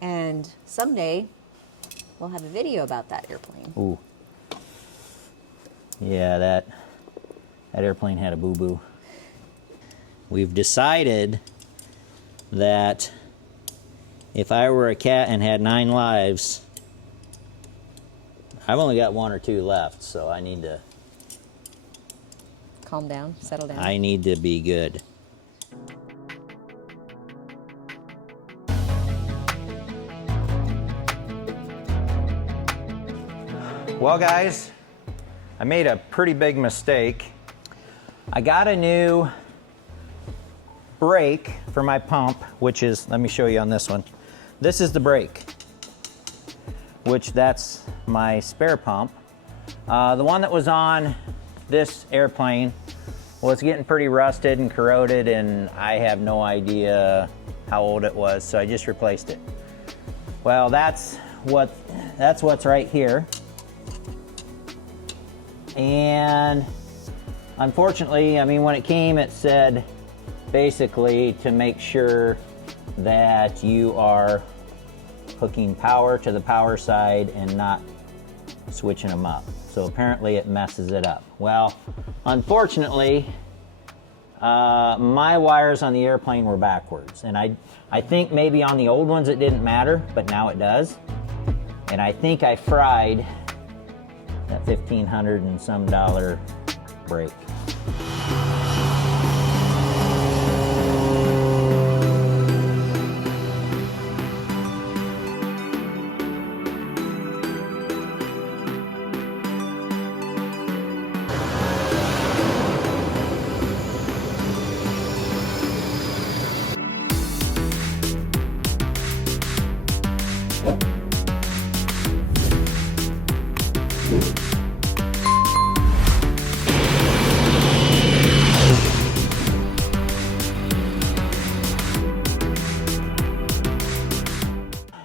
And someday we'll have a video about that airplane. Ooh. Yeah, that airplane had a boo-boo. We've decided that if I were a cat and had 9 lives, I've only got 1 or 2 left, so I need to... Calm down, settle down. I need to be good. Well, guys, I made a pretty big mistake. I got a new brake for my pump, which is, let me show you on this one. This is the brake, which that's my spare pump. The one that was on this airplane was getting pretty rusted and corroded, and I have no idea how old it was, so I just replaced it. Well, that's what's right here. And unfortunately, I mean, when it came, it said basically to make sure that you are hooking power to the power side and not switching them up. So apparently it messes it up. Well, unfortunately, my wires on the airplane were backwards. And I think maybe on the old ones it didn't matter, but now it does. And I think I fried that $1,500 and some brake.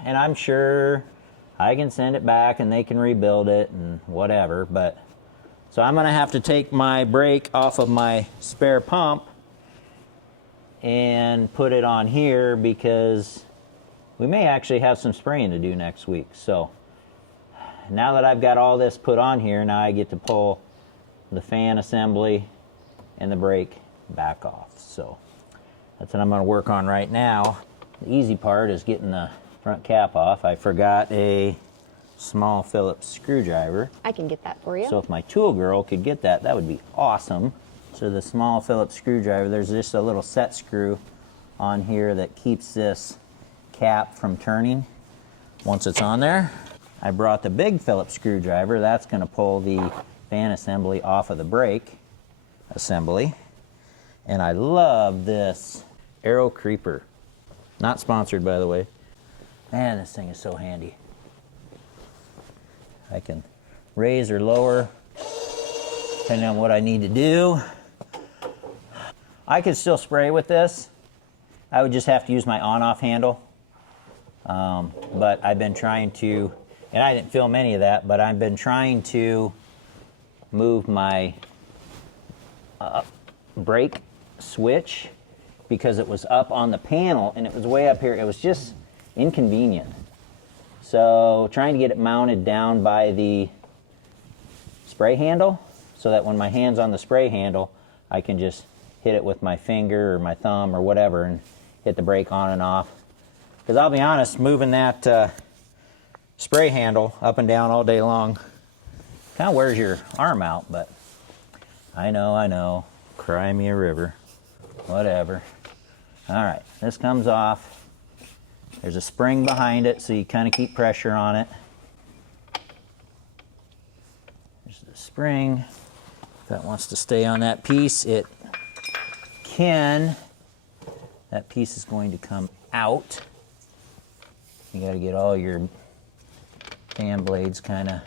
And I'm sure I can send it back and they can rebuild it and whatever, but so I'm gonna have to take my brake off of my spare pump and put it on here because we may actually have some spraying to do next week. So now that I've got all this put on here, now I get to pull the fan assembly and the brake back off. So that's what I'm gonna work on right now. The easy part is getting the front cap off. I forgot a small Phillips screwdriver. I can get that for you. So if my tool girl could get that, that would be awesome. So the small Phillips screwdriver, there's just a little set screw on here that keeps this cap from turning once it's on there. I brought the big Phillips screwdriver. That's going to pull the fan assembly off of the brake assembly. And I love this AeroCreeper. Not sponsored, by the way. Man, this thing is so handy. I can raise or lower depending on what I need to do. I could still spray with this. I would just have to use my on-off handle. But I've been trying to, and I didn't film any of that, but I've been trying to move my brake switch because it was up on the panel and it was way up here. It was just inconvenient. So trying to get it mounted down by the spray handle so that when my hand's on the spray handle, I can just hit it with my finger or my thumb or whatever and hit the brake on and off. Because I'll be honest, moving that spray handle up and down all day long kind of wears your arm out, but I know, cry me a river, whatever. All right, this comes off. There's a spring behind it, so you kind of keep pressure on it. There's the spring. If that wants to stay on that piece, it can. That piece is going to come out. You got to get all your fan blades kind of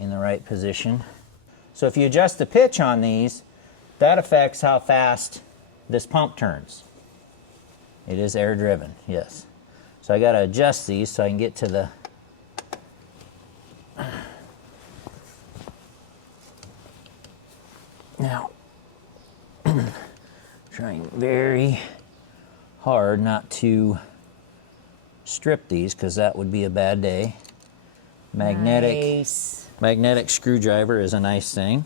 in the right position. So if you adjust the pitch on these, that affects how fast this pump turns. It is air driven, yes. So I got to adjust these so I can get to the now. Trying very hard not to strip these because that would be a bad day. Magnetic screwdriver is a nice thing.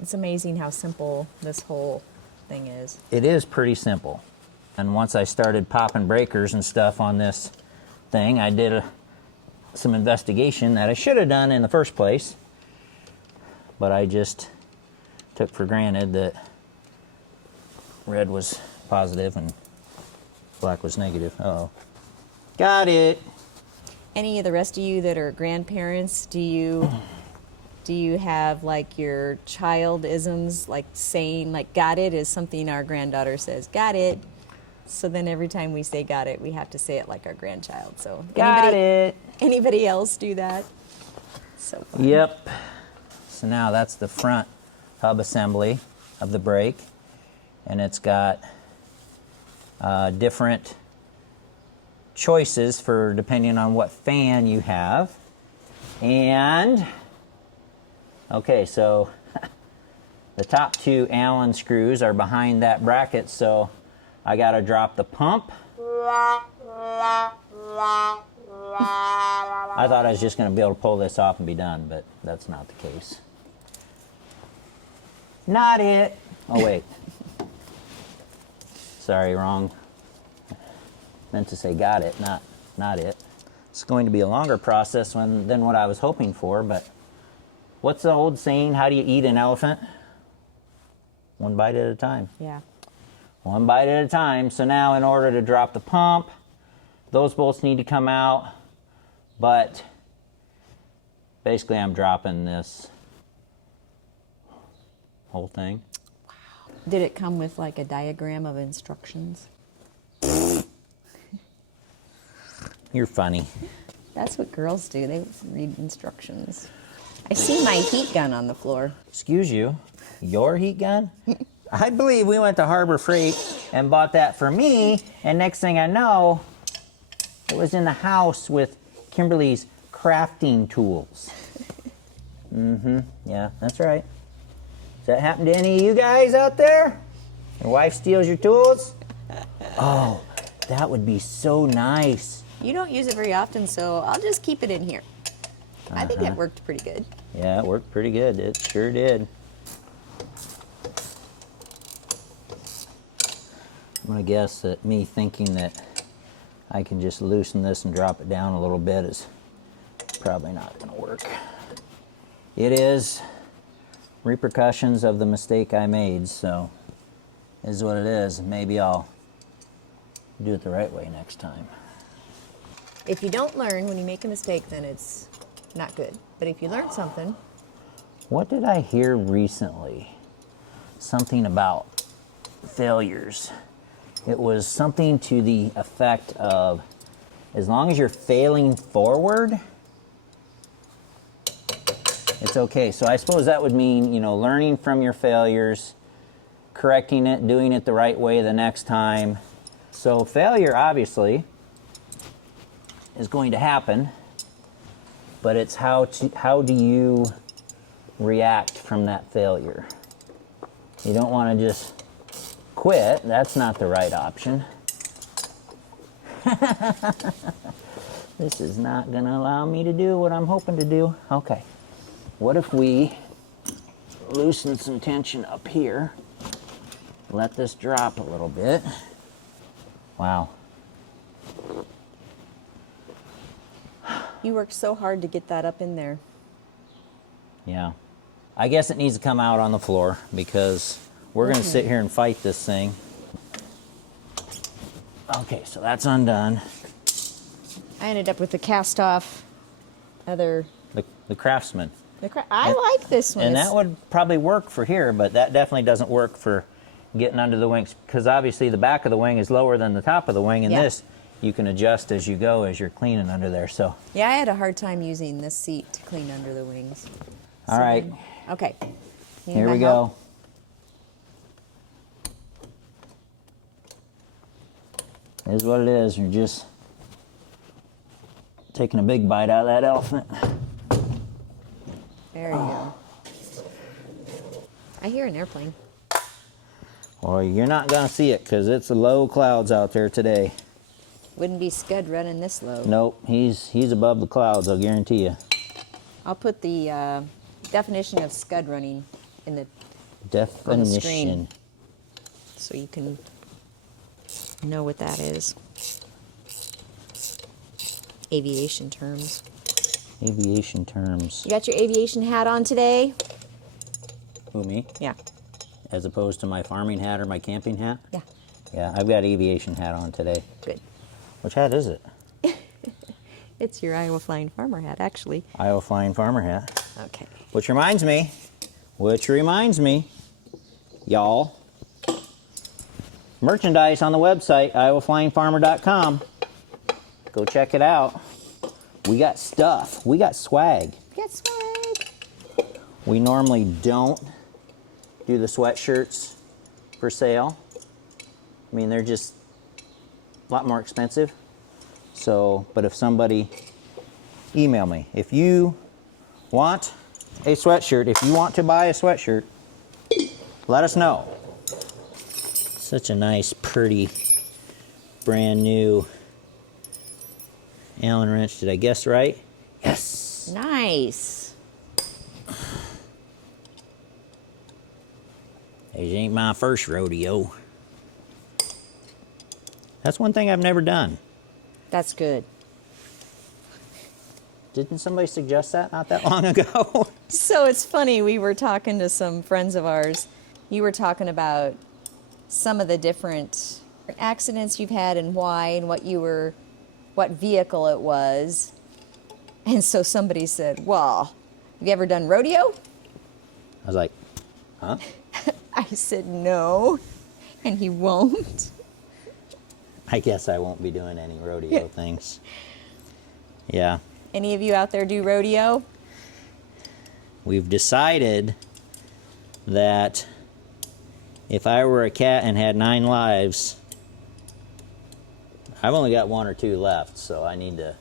It's amazing how simple this whole thing is. It is pretty simple. And once I started popping breakers and stuff on this thing, I did some investigation that I should have done in the first place, but I just took for granted that red was positive and black was negative. Uh-oh. Got it. Any of the rest of you that are grandparents, do you have like your child isms, like saying like got it is something our granddaughter says, got it. So then every time we say got it, we have to say it like our grandchild. So Got it. Anybody else do that? So fun. Yep. So now that's the front hub assembly of the brake, and it's got different choices for depending on what fan you have. And okay, so the top two Allen screws are behind that bracket, so I gotta drop the pump. I thought I was just gonna be able to pull this off and be done, but that's not the case. Not it. Oh wait. Sorry, wrong. Meant to say got it, not it. It's going to be a longer process than what I was hoping for, but what's the old saying? How do you eat an elephant? One bite at a time. Yeah. One bite at a time. So now in order to drop the pump, those bolts need to come out, but basically I'm dropping this whole thing. Did it come with like a diagram of instructions? You're funny. That's what girls do. They read instructions. I see my heat gun on the floor. Excuse you, your heat gun? I believe we went to Harbor Freight and bought that for me, and next thing I know, it was in the house with Kimberly's crafting tools. Yeah, that's right. Does that happen to any of you guys out there? Your wife steals your tools? Oh, that would be so nice. You don't use it very often, so I'll just keep it in here. I think that worked pretty good. Yeah, it worked pretty good. It sure did. I'm gonna guess that me thinking that I can just loosen this and drop it down a little bit is probably not gonna work. It is repercussions of the mistake I made, so it is what it is. Maybe I'll do it the right way next time. If you don't learn when you make a mistake, then it's not good. But if you learn something, What did I hear recently? Something about failures. It was something to the effect of, as long as you're failing forward, it's okay. So I suppose that would mean, learning from your failures, correcting it, doing it the right way the next time. So failure, obviously, is going to happen, but it's how do you react from that failure. You don't want to just quit. That's not the right option. This is not going to allow me to do what I'm hoping to do. Okay. What if we loosen some tension up here? Let this drop a little bit. Wow. You worked so hard to get that up in there. Yeah. I guess it needs to come out on the floor because we're going to sit here and fight this thing. Okay, so that's undone. I ended up with the cast-off other. The Craftsman. I like this one. And that would probably work for here, but that definitely doesn't work for getting under the wings because obviously the back of the wing is lower than the top of the wing, and this you can adjust as you go as you're cleaning under there. So Yeah, I had a hard time using this seat to clean under the wings. all right, Okay. Need here my we help? go. It is what it is. You're just taking a big bite out of that elephant. There you go. I hear an airplane. Well, you're not going to see it because it's low clouds out there today. Wouldn't be Scud running this low. Nope, he's above the clouds, I'll guarantee you. I'll put the definition of Scud running in the Definition. screen. So you can know what that is. Aviation terms. Aviation terms. You got your aviation hat on today? Who, me? Yeah. As opposed to my farming hat or my camping hat? Yeah. Yeah, I've got aviation hat on today. Good. Which hat is it? It's your Iowa Flying Farmer hat, actually. Iowa Flying Farmer hat. Okay. Which reminds me, y'all, merchandise on the website, iowaflyingfarmer.com. Go check it out. We got stuff. We got swag. Get swag. We normally don't do the sweatshirts for sale. I mean, they're just a lot more expensive. So, but if somebody, email me. If you want a sweatshirt, if you want to buy a sweatshirt, let us know. Such a nice, pretty, brand new Allen wrench. Did I guess right? Yes. Nice. This ain't my first rodeo. That's one thing I've never done. That's good. Didn't somebody suggest that not that long ago? So it's funny, we were talking to some friends of ours. You were talking about some of the different accidents you've had and why and what vehicle it was. And so somebody said, well, have you ever done rodeo? I was like, huh? I said, no, and he won't. I guess I won't be doing any rodeo things. Yeah. Any of you out there do rodeo? We've decided that if I were a cat and had 9 lives, I've only got 1 or 2 left, so I need to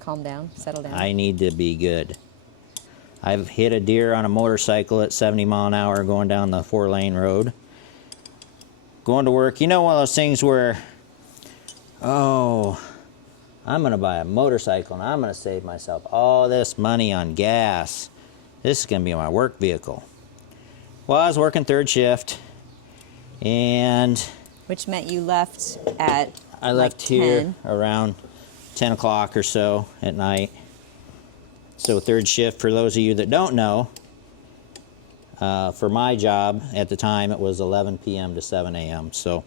Calm down, settle down. I need to be good. I've hit a deer on a motorcycle at 70 mile an hour going down the 4-lane road. Going to work, you know, one of those things where, oh, I'm going to buy a motorcycle and I'm going to save myself all this money on gas. This is going to be my work vehicle. Well, I was working 3rd shift, and Which meant you left at I left like here 10. around 10 o'clock or so at night. So 3rd shift, for those of you that don't know, for my job at the time, it was 11 p.m. to 7 a.m. So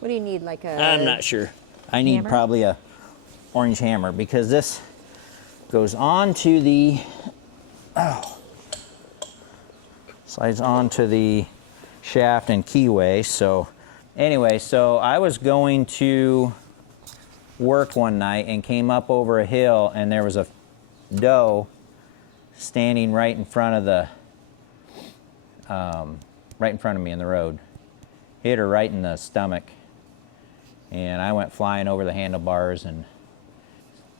What do you need, like a... I'm not sure. I need hammer? probably a orange hammer, because this goes onto the slides onto the shaft and keyway. So anyway, so I was going to work one night and came up over a hill, and there was a doe standing right in front of the me in the road. Hit her right in the stomach, and I went flying over the handlebars and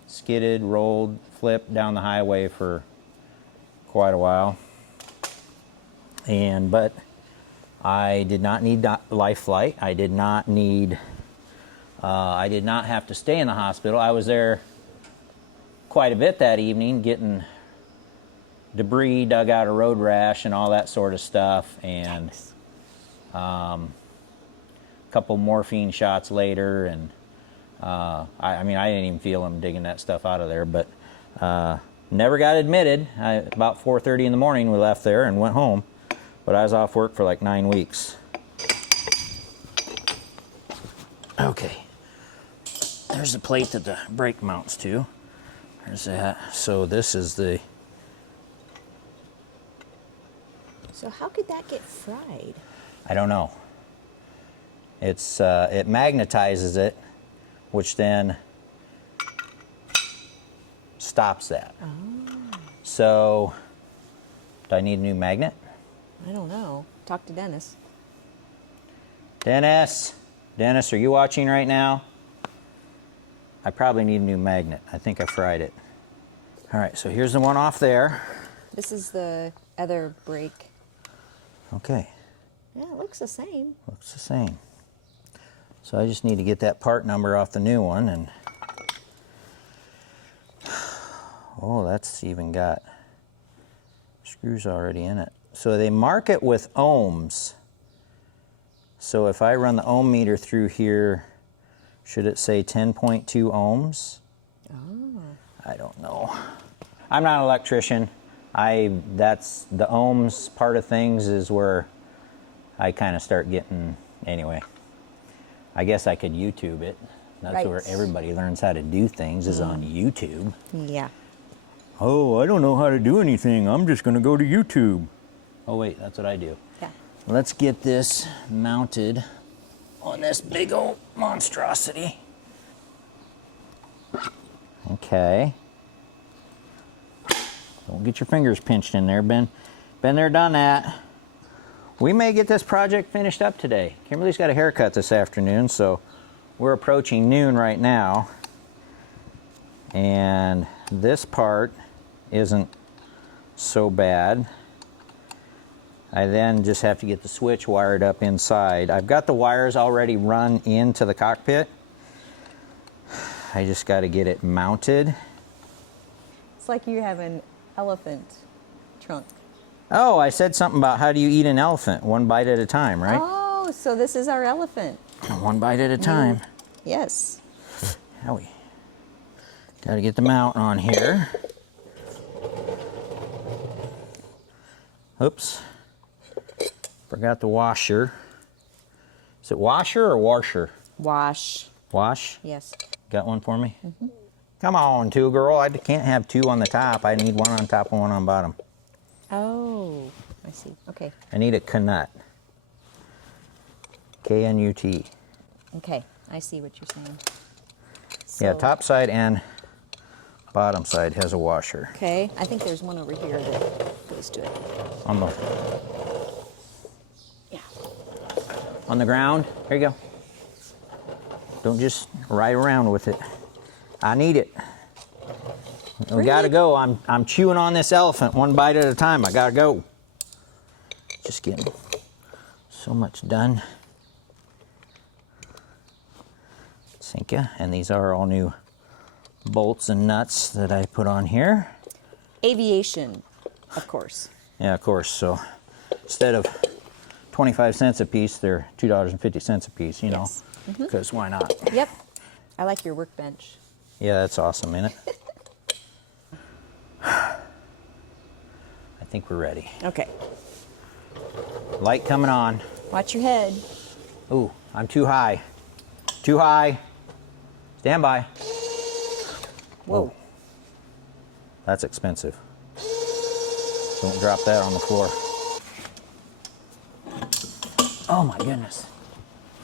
skidded, rolled, flipped down the highway for quite a while. But I did not need life flight. I did not have to stay in the hospital. I was there quite a bit that evening, getting debris dug out of road rash and all that sort of stuff, and a couple morphine shots later, and I mean, I didn't even feel them digging that stuff out of there, but never got admitted. About 4:30 in the morning we left there and went home, but I was off work for like 9 weeks. Okay, there's the plate that the brake mounts to. There's that. So this is the... So how could that get fried? I don't know. It's it magnetizes it, which then stops that. Oh. So, do I need a new magnet? I don't know. Talk to Dennis. Dennis, are you watching right now? I probably need a new magnet. I think I fried it. All right, so here's the one off there. This is the other brake. Okay, Yeah, it looks the same. looks the same. So I just need to get that part number off the new one, and oh, that's even got screws already in it. So they mark it with ohms. So if I run the ohm meter through here, should it say 10.2 ohms? Oh. I don't know. I'm not an electrician. That's the ohms part of things is where I kind of start getting, anyway. I guess I could YouTube it. That's Right. where everybody learns how to do things is on YouTube. Yeah. Oh, I don't know how to do anything. I'm just going to go to YouTube. Oh, wait, that's what I do. Yeah. Let's get this mounted on this big old monstrosity. Okay. Don't get your fingers pinched in there, Ben. Been there, done that. We may get this project finished up today. Kimberly's got a haircut this afternoon, so we're approaching noon right now. And this part isn't so bad. I then just have to get the switch wired up inside. I've got the wires already run into the cockpit. I just got to get it mounted. It's like you have an elephant trunk. Oh, I said something about how do you eat an elephant? One bite at a time, right? Oh, so this is our elephant. One bite at a time. Yes. Howie. Got to get the mount on here. Oops. Forgot the washer. Is it washer or washer? Wash. Wash? Yes. Got one for me? Mm-hmm. Come on, two girl. I can't have two on the top. I need one on top and one on bottom. Oh, I see. Okay. I need a knut. K-N-U-T. Okay. I see what you're saying. Yeah, So- top side and bottom side has a washer. Okay. I think there's one over here that goes to it. On the Yeah. on the ground. Here you go. Don't just ride around with it. I need it. We gotta go. I'm chewing on this elephant one bite at a time. I gotta go. Just getting so much done. Thank you. And these are all new bolts and nuts that I put on here. Aviation, of course. Yeah, of course. So instead of 25 cents a piece, they're $2.50 a piece, you know, Yes. because why not? Yep. I like your workbench. Yeah, that's awesome, isn't it? I think we're ready. Okay. Light coming on. Watch your head. Ooh, I'm too high. Too high. Stand by. Whoa. That's expensive. Don't drop that on the floor. Oh my goodness.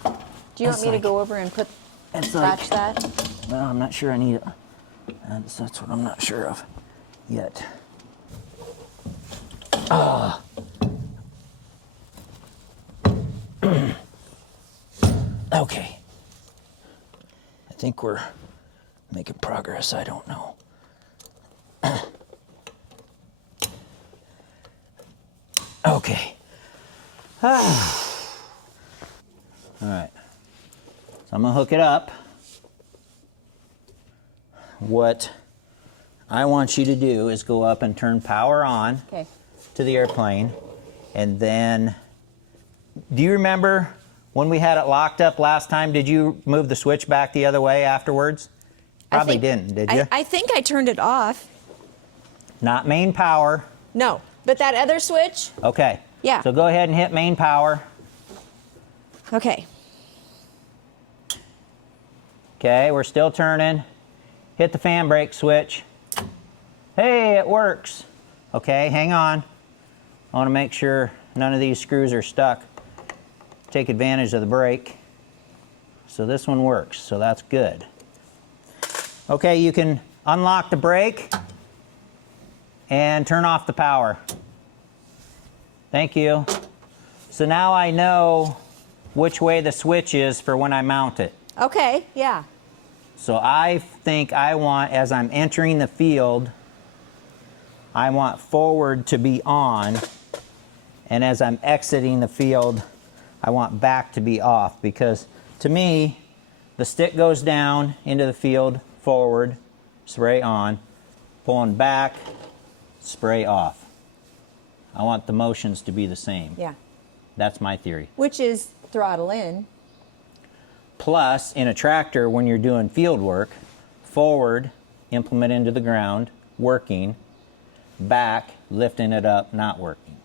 Do you want That's me to like- go over and put It's scratch like, that? well, I'm not sure I need it. That's what I'm not sure of yet. Okay. I think we're making progress. I don't know. Okay. All right. So I'm gonna hook it up. What I want you to do is go up and turn power on Okay. to the airplane, and then, do you remember when we had it locked up last time? Did you move the switch back the other way afterwards? Probably didn't, did you? I think I turned it off. Not main power. No, but that other switch? Okay. Yeah. So go ahead and hit main power. Okay. Okay, we're still turning. Hit the fan brake switch. Hey, it works. Okay, hang on. I want to make sure none of these screws are stuck. Take advantage of the brake. So this one works, so that's good. Okay, you can unlock the brake and turn off the power. Thank you. So now I know which way the switch is for when I mount it. Okay, yeah. So I think I want, as I'm entering the field, I want forward to be on, and as I'm exiting the field, I want back to be off, because to me, the stick goes down into the field, forward, spray on, pulling back, spray off. I want the motions to be the same. Yeah. That's my theory. Which is throttle in. Plus, in a tractor, when you're doing field work, forward, implement into the ground, working, back, lifting it up, not working.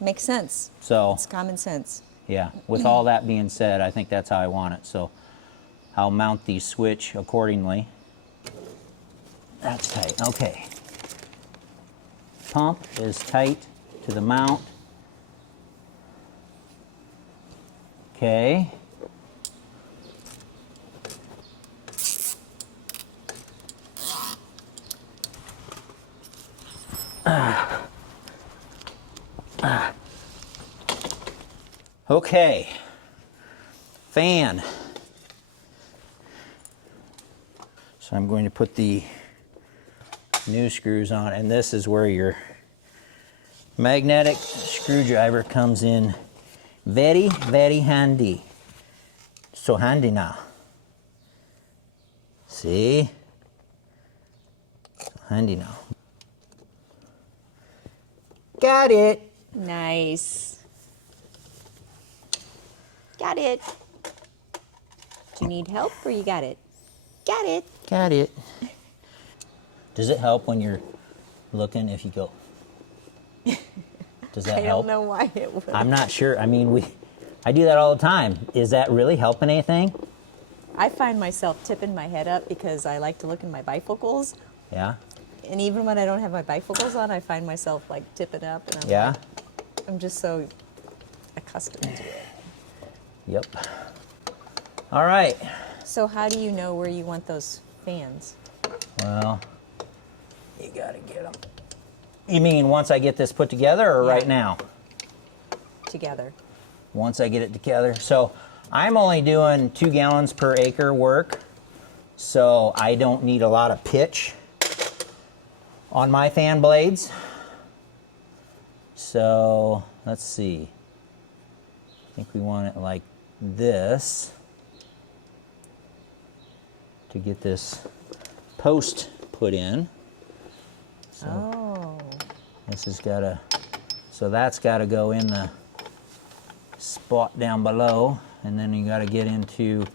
Makes sense. So, It's common sense. yeah, with all that being said, I think that's how I want it. So, I'll mount the switch accordingly. That's tight. Okay. Pump is tight to the mount. Okay. Okay. Fan. So I'm going to put the new screws on, and this is where your magnetic screwdriver comes in very, very handy. So handy now. See? So handy now. Got it. Nice. Got it. Do you need help or you got it? Got it. Got it. Does it help when you're looking if you go? Does that I help? don't know why it would. I'm not sure. I mean, I do that all the time. Is that really helping anything? I find myself tipping my head up because I like to look in my bifocals. Yeah. And even when I don't have my bifocals on, I find myself like tipping up. And Yeah. I'm just so accustomed to it. Yep. All right. So how do you know where you want those fans? Well, you gotta get them. You mean once I get this put together, or Yeah. right now? Together. Once I get it together. So I'm only doing 2 gallons per acre work, so I don't need a lot of pitch on my fan blades. So let's see. I think we want it like this to get this post put in. So Oh. this has got to, so that's got to go in the spot down below, and then you got to get into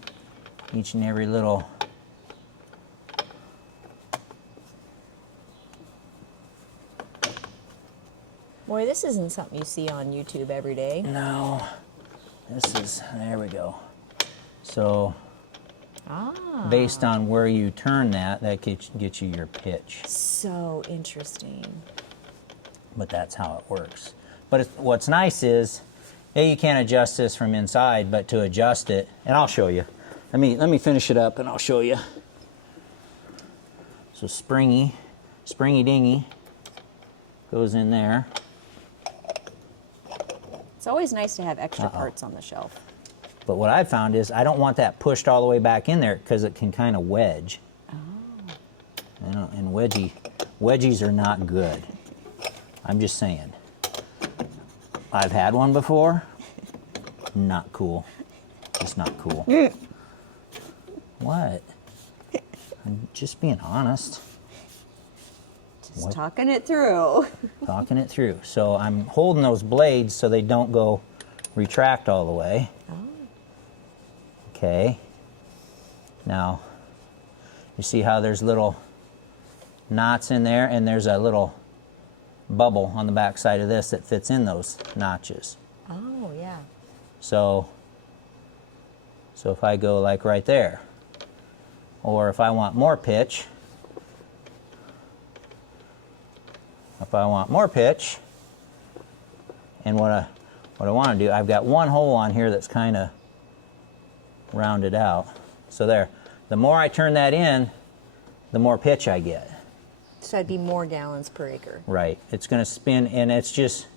each and every little Boy, this isn't something you see on YouTube every day. no. This is, there we go. So Ah. based on where you turn that gets you your pitch. So interesting. But that's how it works. But what's nice is, you can't adjust this from inside, but to adjust it, and I'll show you. Let me finish it up and I'll show you. So springy dingy goes in there. It's always nice to have extra parts on the shelf. But what I've found is I don't want that pushed all the way back in there because it can kind of wedge. Oh. And wedgies are not good. I'm just saying. I've had one before. Not cool. Just not cool. What? I'm just being honest. Just What? talking it through. Talking it through. So I'm holding those blades so they don't go retract all the way. Oh. Okay. Now, you see how there's little knots in there, and there's a little bubble on the back side of this that fits in those notches. Oh, yeah. So if I go like right there, or if I want more pitch, and what I want to do, I've got one hole on here that's kind of rounded out. So there, the more I turn that in, the more pitch I get. So that'd be more gallons per acre. Right, it's going to spin, and it's just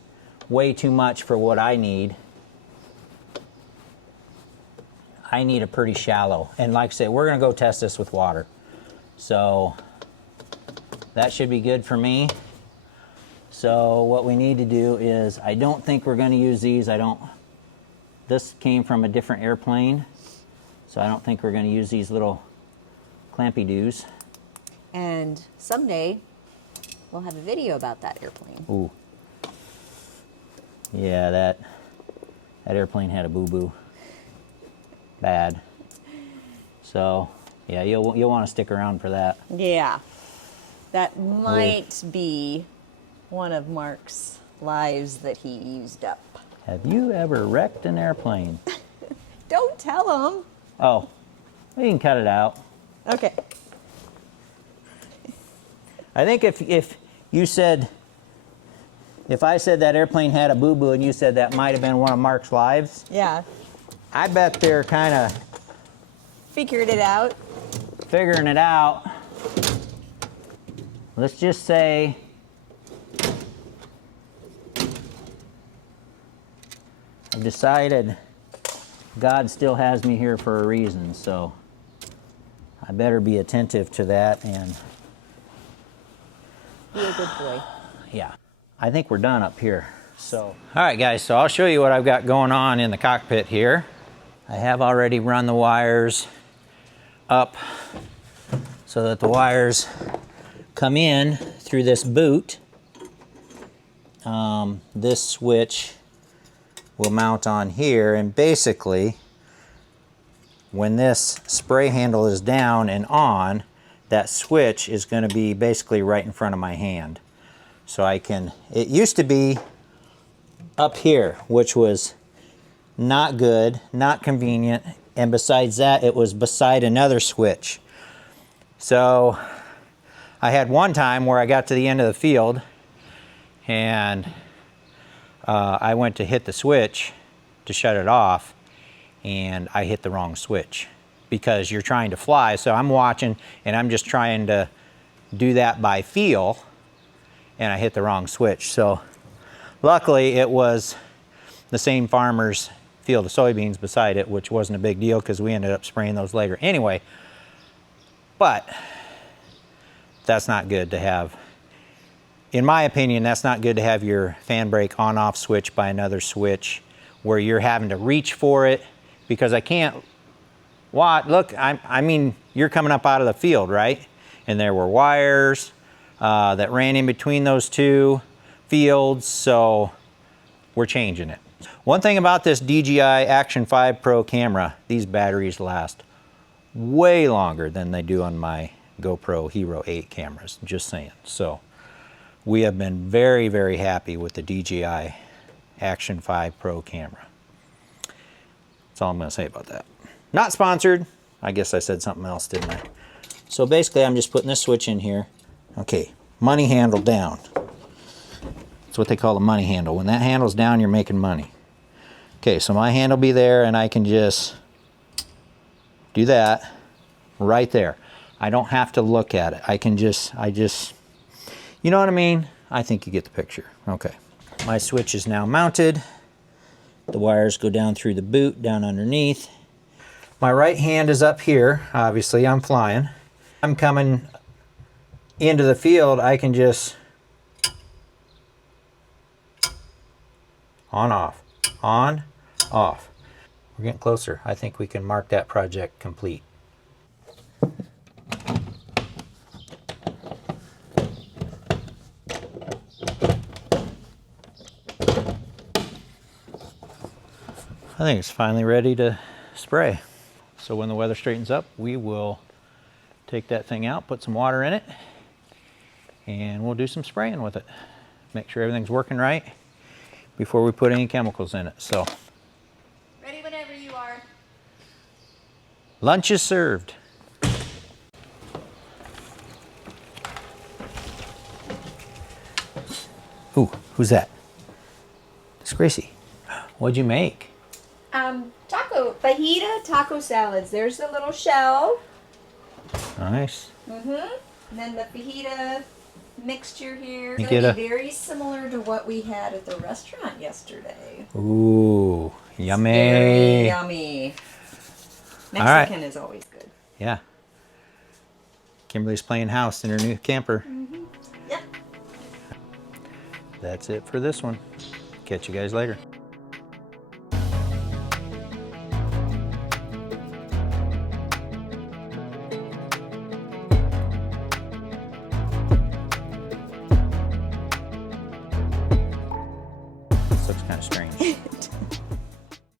way too much for what I need. I need a pretty shallow, and like I said, we're going to go test this with water. So that should be good for me. So what we need to do is, I don't think we're going to use these. This came from a different airplane. So I don't think we're going to use these little clampy doos. And someday we'll have a video about that airplane. Ooh. Yeah, that airplane had a boo-boo. Bad. So, yeah, you'll want to stick around for that. Yeah. That might be one of Mark's lives that he used up. Have you ever wrecked an airplane? Don't tell him. Oh, we can cut it out. Okay. I think if you said, if I said that airplane had a boo-boo and you said that might have been one of Mark's lives, Yeah. I bet they're kind of Figured it out. figuring it out. Let's just say I've decided God still has me here for a reason, so I better be attentive to that. And Be a good boy. yeah, I think we're done up here. So, all right, guys, so I'll show you what I've got going on in the cockpit here. I have already run the wires up so that the wires come in through this boot. This switch will mount on here, and basically when this spray handle is down and on, that switch is going to be basically right in front of my hand. So I can, it used to be up here, which was not good, not convenient, and besides that, it was beside another switch. So I had one time where I got to the end of the field and I went to hit the switch to shut it off, and I hit the wrong switch because you're trying to fly. So I'm watching and I'm just trying to do that by feel, and I hit the wrong switch. So luckily it was the same farmer's field of soybeans beside it, which wasn't a big deal because we ended up spraying those later anyway. But that's not good to have. In my opinion, that's not good to have your fan brake on-off switch by another switch where you're having to reach for it, because I can't watch. Look, I mean, you're coming up out of the field, right? And there were wires that ran in between those two fields, so we're changing it. One thing about this DJI Action 5 Pro camera, these batteries last way longer than they do on my GoPro Hero 8 cameras, just saying. So we have been very, very happy with the DJI Action 5 Pro camera. That's all I'm going to say about that. Not sponsored. I guess I said something else, didn't I? So basically, I'm just putting this switch in here. Okay, money handle down. That's what they call the money handle. When that handle's down, you're making money. Okay, so my hand will be there, and I can just do that right there. I don't have to look at it. I just, you know what I mean? I think you get the picture. Okay. My switch is now mounted. The wires go down through the boot, down underneath. My right hand is up here. Obviously, I'm flying. I'm coming into the field. I can just on, off, on, off. We're getting closer. I think we can mark that project complete. I think it's finally ready to spray. So when the weather straightens up, we will take that thing out, put some water in it, and we'll do some spraying with it. Make sure everything's working right before we put any chemicals in it. So, Ready whenever you are. lunch is served. Ooh, who's that? It's Gracie. What'd you make? Fajita taco salads. There's the little shell. Nice. And then the fajita mixture here. You It's get gonna a- be very similar to what we had at the restaurant yesterday. Ooh, Very yummy. yummy. All right. Mexican is always good. Yeah. Kimberly's playing house in her new camper. Yep. That's it for this one. Catch you guys later. This looks kind of strange.